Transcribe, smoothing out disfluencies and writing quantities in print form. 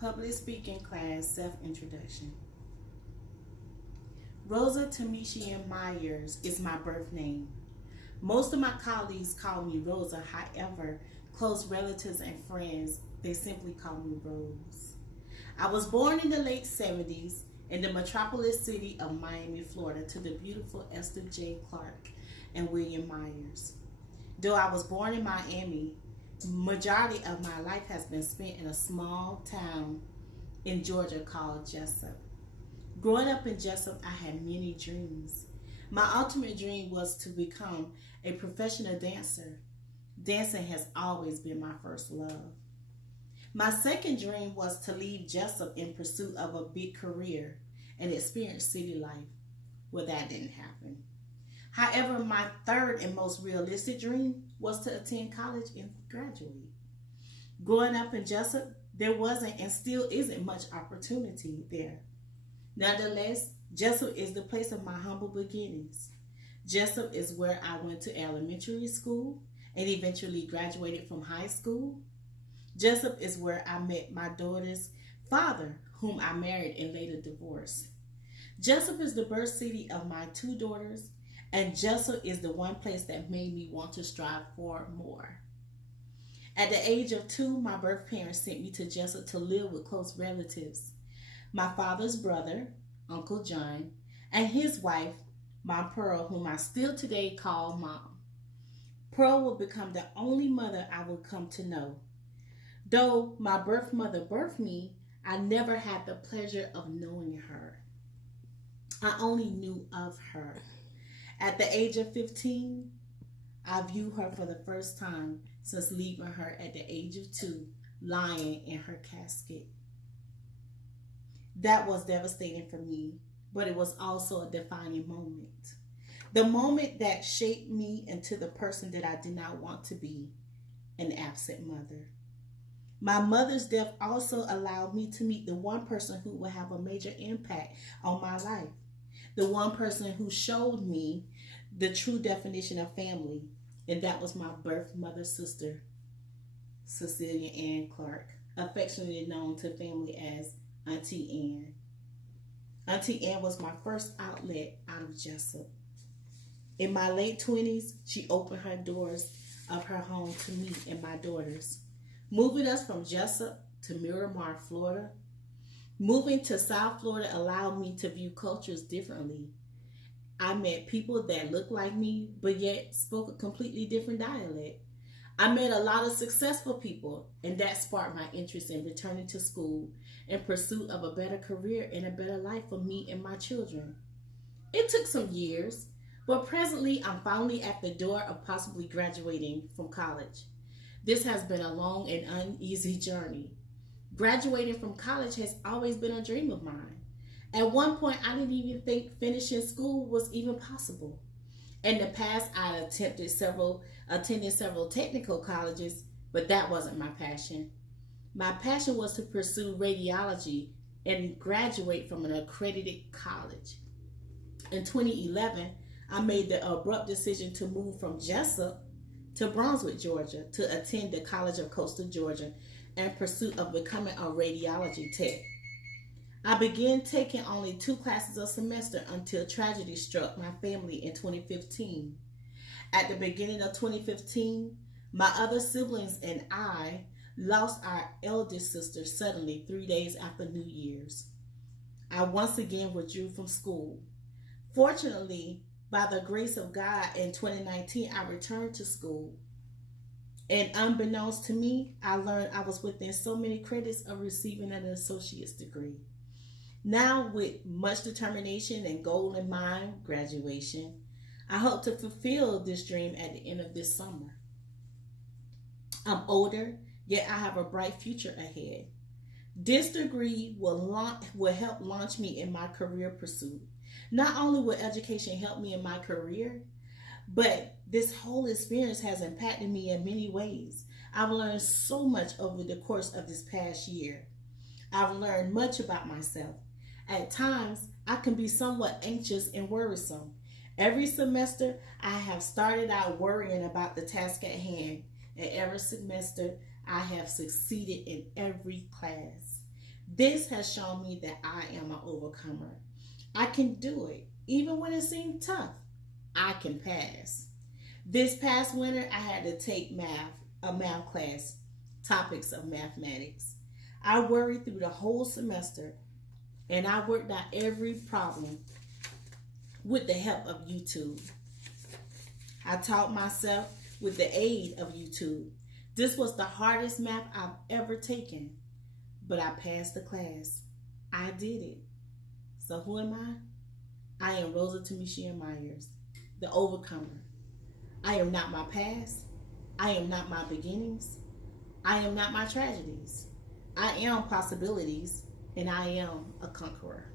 Public speaking class self-introduction. Rosa Tamishian Myers is my birth name. Most of my colleagues call me Rosa, however, close relatives and friends, they simply call me Rose. I was born in the late 70s in the metropolis city of Miami, Florida, to the beautiful Esther J. Clark and William Myers. Though I was born in Miami, majority of my life has been spent in a small town in Georgia called Jessup. Growing up in Jessup, I had many dreams. My ultimate dream was to become a professional dancer. Dancing has always been my first love. My second dream was to leave Jessup in pursuit of a big career and experience city life. Well, that didn't happen. However, my third and most realistic dream was to attend college and graduate. Growing up in Jessup, there wasn't and still isn't much opportunity there. Nonetheless, Jessup is the place of my humble beginnings. Jessup is where I went to elementary school and eventually graduated from high school. Jessup is where I met my daughter's father, whom I married and later divorced. Jessup is the birth city of my two daughters, and Jessup is the one place that made me want to strive for more. At the age of 2, my birth parents sent me to Jessup to live with close relatives. My father's brother, Uncle John, and his wife, Mom Pearl, whom I still today call Mom. Pearl will become the only mother I will come to know. Though my birth mother birthed me, I never had the pleasure of knowing her. I only knew of her. At the age of 15, I view her for the first time since leaving her at the age of 2, lying in her casket. That was devastating for me, but it was also a defining moment. The moment that shaped me into the person that I did not want to be, an absent mother. My mother's death also allowed me to meet the one person who will have a major impact on my life. The one person who showed me the true definition of family, and that was my birth mother's sister, Cecilia Ann Clark, affectionately known to family as Auntie Ann. Auntie Ann was my first outlet out of Jessup. In my late 20s, she opened her doors of her home to me and my daughters, moving us from Jessup to Miramar, Florida. Moving to South Florida allowed me to view cultures differently. I met people that looked like me, but yet spoke a completely different dialect. I met a lot of successful people, and that sparked my interest in returning to school in pursuit of a better career and a better life for me and my children. It took some years, but presently I'm finally at the door of possibly graduating from college. This has been a long and uneasy journey. Graduating from college has always been a dream of mine. At one point, I didn't even think finishing school was even possible. In the past, I attended several technical colleges, but that wasn't my passion. My passion was to pursue radiology and graduate from an accredited college. In 2011, I made the abrupt decision to move from Jessup to Brunswick, Georgia, to attend the College of Coastal Georgia in pursuit of becoming a radiology tech. I began taking only 2 classes a semester until tragedy struck my family in 2015. At the beginning of 2015, my other siblings and I lost our eldest sister suddenly 3 days after New Year's. I once again withdrew from school. Fortunately, by the grace of God, in 2019, I returned to school. And unbeknownst to me, I learned I was within so many credits of receiving an associate's degree. Now, with much determination and goal in mind, graduation, I hope to fulfill this dream at the end of this summer. I'm older, yet I have a bright future ahead. This degree will help launch me in my career pursuit. Not only will education help me in my career, but this whole experience has impacted me in many ways. I've learned so much over the course of this past year. I've learned much about myself. At times, I can be somewhat anxious and worrisome. Every semester, I have started out worrying about the task at hand, and every semester, I have succeeded in every class. This has shown me that I am an overcomer. I can do it. Even when it seemed tough, I can pass. This past winter, I had to take a math class, topics of mathematics. I worried through the whole semester and I worked out every problem with the help of YouTube. I taught myself with the aid of YouTube. This was the hardest math I've ever taken, but I passed the class. I did it. So who am I? I am Rosa Tamisha Myers, the overcomer. I am not my past. I am not my beginnings. I am not my tragedies. I am possibilities, and I am a conqueror.